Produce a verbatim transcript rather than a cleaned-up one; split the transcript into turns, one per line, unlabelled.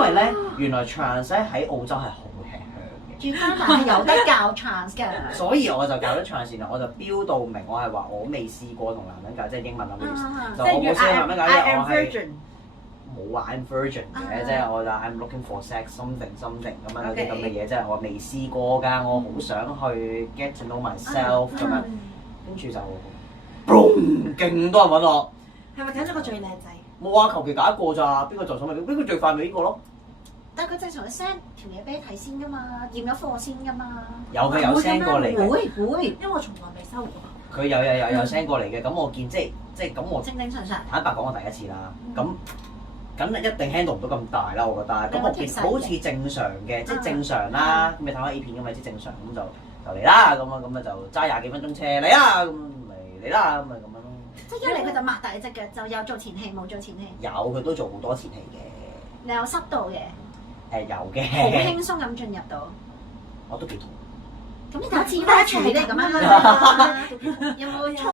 為咧原來 trans 咧喺澳洲係好吃香嘅。
住加拿大係有得教 trans 㗎。
所以我就教咗 trans 然後我就標到明，我係話我未試過同男人教，即係英文啦，就我冇試過男人教，因為我係。冇話 I'm virgin 嘅，即係我就 I'm looking for sex something something 咁樣嗰啲咁嘅嘢，即係我未試過㗎，我好想去 get to know myself 咁樣，跟住就 boom 勁多人揾我。
係咪揀咗個最靚仔？
冇啊，求其揀一個咋，邊個就想咪邊個最快咪呢個咯。
但係佢正常 send 條嘢俾你睇先㗎嘛，驗咗貨先㗎嘛。
有佢有 send 過嚟嘅。
會會，因為我從來未收過。
佢有有有有 send 過嚟嘅，咁我見即係即係咁我
正正常常。
坦白講，我第一次啦，咁。咁一定 handle 唔到咁大啦，我覺得。咁我見好似正常嘅，即係正常啦。咁你睇翻 A 片咁咪即正常，咁就就嚟啦。咁啊咁啊就揸廿幾分鐘車嚟啦。咁咪嚟啦。咁咪咁樣咯。
即係一嚟佢就擘大隻腳，就有做前戲冇做前戲。
有，佢都做好多前戲嘅。
你有濕到嘅？
誒有嘅。
好輕鬆咁進入到。
我都幾痛。
咁你第一次第一次你咁樣啦，有冇？